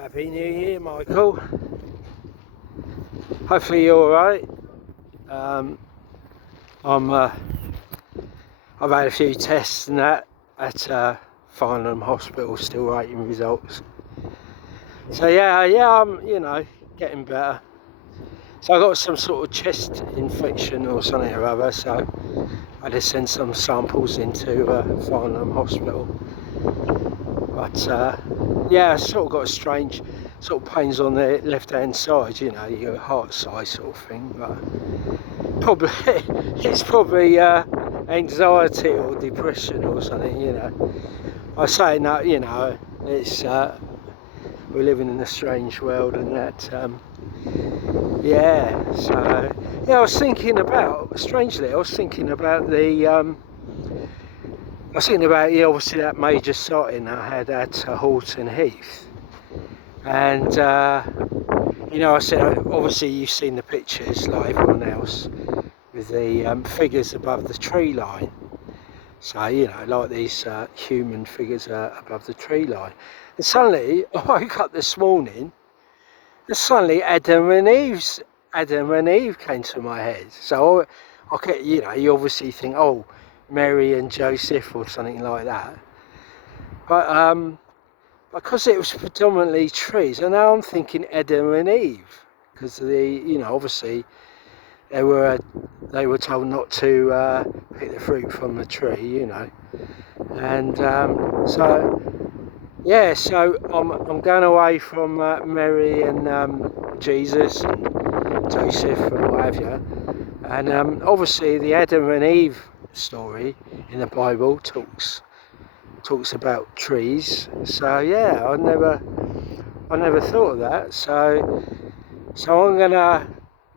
Happy New Year, Michael. Hopefully you're alright. I've had a few tests and that at Farnham Hospital, still waiting results. So yeah, I'm getting better. So I got some sort of chest infection or something or other. So I just sent some samples into Farnham Hospital. But yeah, I sort of got a strange sort of pains on the left hand side, your heart side sort of thing. But probably it's probably anxiety or depression or something, I say no, it's we're living in a strange world and that. So yeah, I was thinking about obviously that major sighting I had at Horton Heath, and I said obviously you've seen the pictures like everyone else with the figures above the tree line. So like these human figures above the tree line, and suddenly I woke up this morning, and suddenly Adam and Eve came to my head. So I get, you obviously think, oh, Mary and Joseph or something like that. But because it was predominantly trees, and now I'm thinking Adam and Eve, because obviously they were told not to pick the fruit from the tree, and so I'm going away from Mary and Jesus and Joseph and what have you, and obviously the Adam and Eve story in the Bible talks about trees. So yeah, I never thought of that. So I'm gonna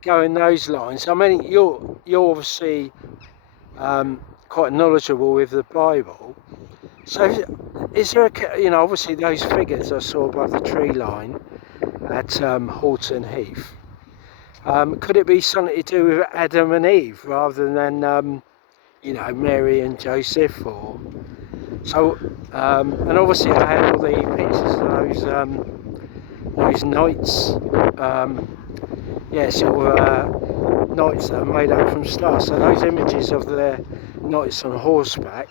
go in those lines. I mean, you're obviously quite knowledgeable with the Bible. So is there obviously those figures I saw above the tree line at Horton Heath, could it be something to do with Adam and Eve rather than Mary and Joseph? Or so and obviously I had all the pictures of those knights, knights that are made up from stars. So those images of the knights on horseback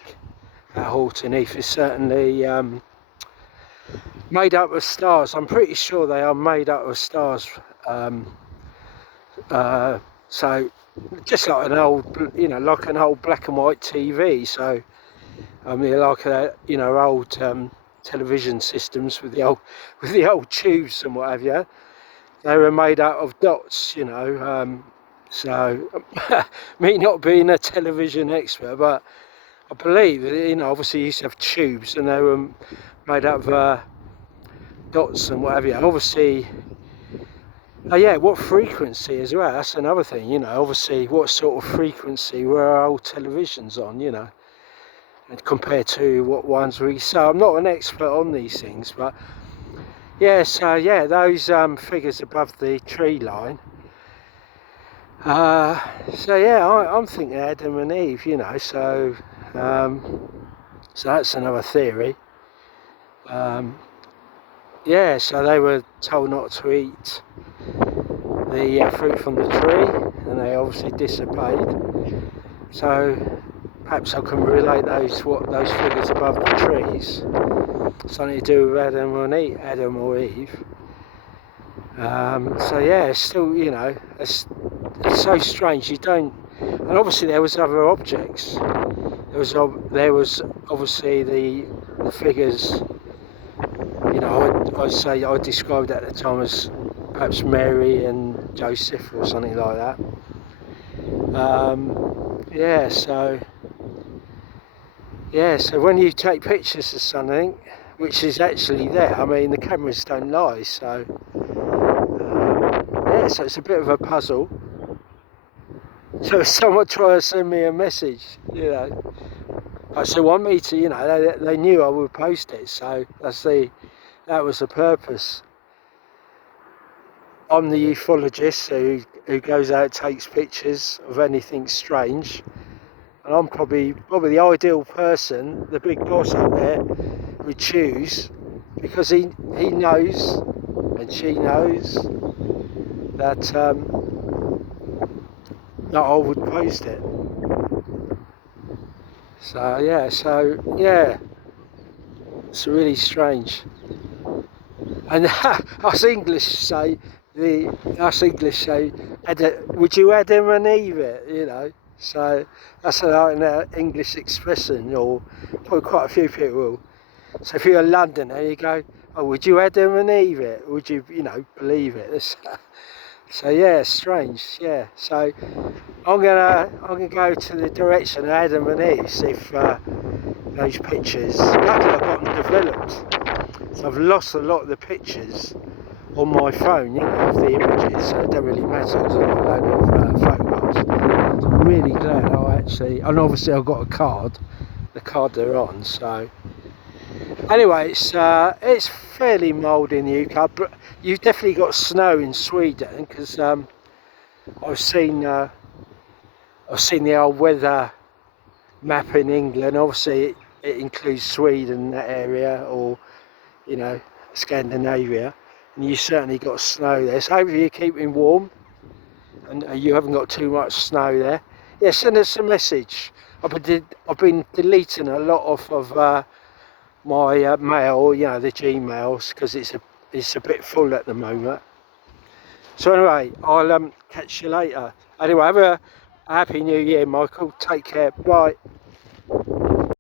at Horton Heath is certainly made up of stars. I'm pretty sure they are made up of stars. So just like an old black and white TV. So old television systems with the old tubes and what have you. They were made out of dots, so me not being a television expert, but I believe obviously you used to have tubes and they were made out of dots and what have you. Obviously, what frequency as well, that's another thing, obviously what sort of frequency were our old televisions on, and compared to what ones we. So I'm not an expert on these things, but those figures above the tree line. I'm thinking Adam and Eve, so that's another theory. So they were told not to eat the fruit from the tree, and they obviously disobeyed. So perhaps I can relate those figures above the trees, something to do with Adam or Eve. It's still, it's so strange. And obviously there was other objects. There was obviously the figures. I'd say I described at the time as perhaps Mary and Joseph or something like that. So when you take pictures of something which is actually there, I mean the cameras don't lie, so so it's a bit of a puzzle. So if someone try to send me a message, but they want me to, they knew I would post it, so that was the purpose. I'm the ufologist who goes out, takes pictures of anything strange, and I'm probably the ideal person, the big boss out there, would choose, because he knows and she knows that that I would post it. So yeah, it's really strange. And us English say, would you Adam and Eve it? You know, so that's an English expression, or probably quite a few people will. So if you're in London and you go, oh, would you Adam and Eve it? Would you, believe it? So yeah, strange. Yeah. So I'm gonna go to the direction of Adam and Eve, see if those pictures. Luckily, I've got them developed. So I've lost a lot of the pictures on my phone, of the images, so it don't really matter because I've got a load of photographs. So I'm really glad and obviously I've got the card they're on, so. Anyway, it's fairly mild in the UK, but you've definitely got snow in Sweden, because I've seen the old weather map in England. Obviously it includes Sweden, that area, or Scandinavia, and you certainly got snow there. So hopefully you're keeping warm and you haven't got too much snow there. Yeah, send us a message. I've been deleting a lot off of my mail, the Gmails, because it's a bit full at the moment. So anyway, I'll catch you later. Anyway, have a happy new year, Michael. Take care. Bye.